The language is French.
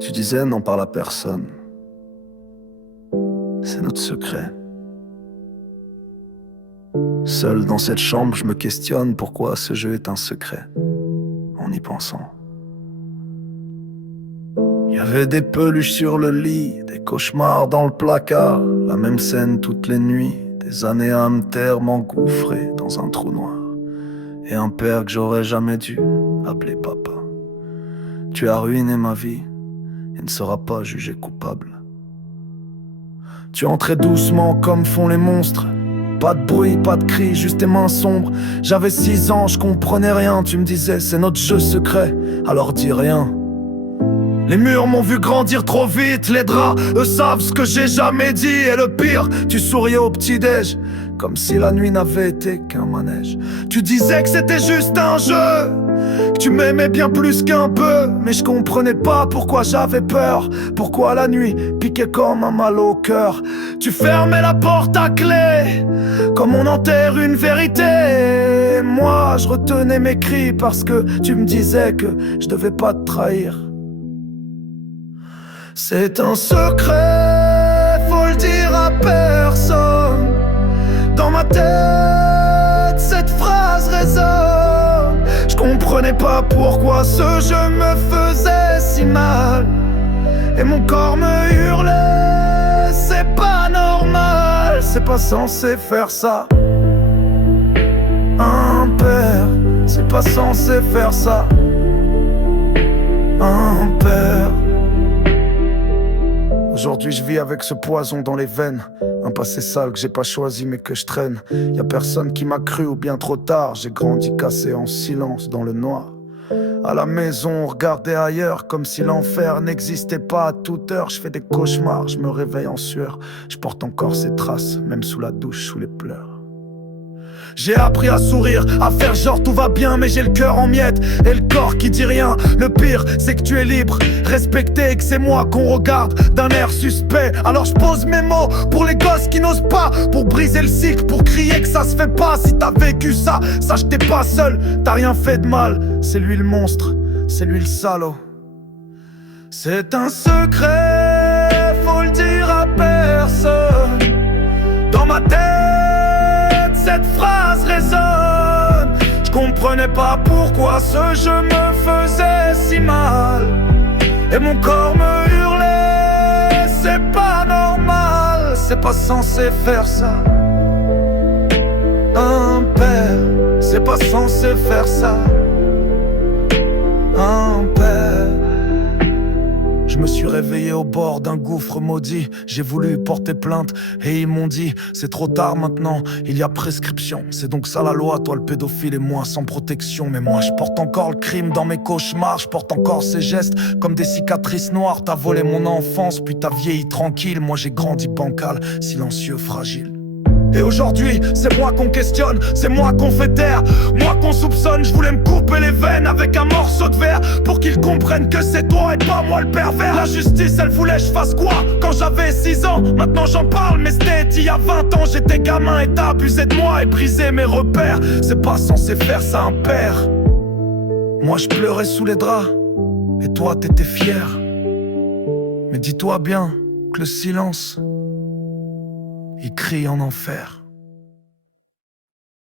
Tu disais n'en parle à personne. C'est notre secret. Seul dans cette chambre, je me questionne pourquoi ce jeu est un secret. En y pensant. Il y avait des peluches sur le lit, des cauchemars dans le placard, la même scène toutes les nuits, des années à me taire, m'engouffrer dans un trou noir. Et un père que j'aurais jamais dû appeler papa. Tu as ruiné ma vie et ne seras pas jugé coupable. Tu entrais doucement comme font les monstres. Pas de bruit, pas de cris, juste tes mains sombres. J'avais 6 ans, je comprenais rien. Tu me disais c'est notre jeu secret, alors dis rien. Les murs m'ont vu grandir trop vite. Les draps, eux savent ce que j'ai jamais dit. Et le pire, tu souriais au petit-déj, comme si la nuit n'avait été qu'un manège. Tu disais que c'était juste un jeu, que tu m'aimais bien plus qu'un peu. Mais je comprenais pas pourquoi j'avais peur, pourquoi la nuit piquait comme un mal au cœur. Tu fermais la porte à clé, comme on enterre une vérité. Et moi je retenais mes cris parce que tu me disais que je devais pas te trahir. C'est un secret, faut le dire à personne. Dans ma tête, cette phrase résonne. Je comprenais pas pourquoi ce jeu me faisait si mal. Et mon corps me hurlait, c'est pas normal. C'est pas censé faire ça. Un père, c'est pas censé faire ça. Un père. Aujourd'hui je vis avec ce poison dans les veines. Un passé sale que j'ai pas choisi mais que je traîne. Y'a personne qui m'a cru ou bien trop tard. J'ai grandi cassé en silence dans le noir. À la maison on regardait ailleurs, comme si l'enfer n'existait pas à toute heure. Je fais des cauchemars, je me réveille en sueur. Je porte encore ces traces, même sous la douche, sous les pleurs. J'ai appris à sourire, à faire genre tout va bien, mais j'ai le cœur en miettes et le corps qui dit rien. Le pire, c'est que tu es libre, respecté et que c'est moi qu'on regarde d'un air suspect. Alors je pose mes mots pour les gosses qui n'osent pas, pour briser le cycle, pour crier que ça se fait pas. Si t'as vécu ça, sache t'es pas seul, t'as rien fait de mal. C'est lui le monstre, c'est lui le salaud. C'est un secret, faut le dire à personne. Dans ma tête, cette phrase résonne. Je comprenais pas pourquoi ce jeu me faisait si mal. Et mon corps me hurlait, c'est pas normal. C'est pas censé faire ça. Un père, c'est pas censé faire ça. Un père. Je me suis réveillé au bord d'un gouffre maudit. J'ai voulu porter plainte et ils m'ont dit c'est trop tard maintenant, il y a prescription. C'est donc ça la loi, toi le pédophile et moi sans protection. Mais moi je porte encore le crime dans mes cauchemars. Je porte encore ces gestes comme des cicatrices noires. T'as volé mon enfance puis t'as vieilli tranquille. Moi j'ai grandi bancal, silencieux, fragile. Et aujourd'hui, c'est moi qu'on questionne, c'est moi qu'on fait taire, moi qu'on soupçonne. Je voulais me couper les veines avec un morceau de verre pour qu'ils comprennent que c'est toi et pas moi le pervers. La justice, elle voulait je fasse quoi quand j'avais 6 ans? Maintenant j'en parle, mais c'était il y a 20 ans. J'étais gamin et t'as abusé de moi et brisé mes repères. C'est pas censé faire ça un père. Moi je pleurais sous les draps et toi t'étais fier. Mais dis-toi bien que le silence, il crie en enfer.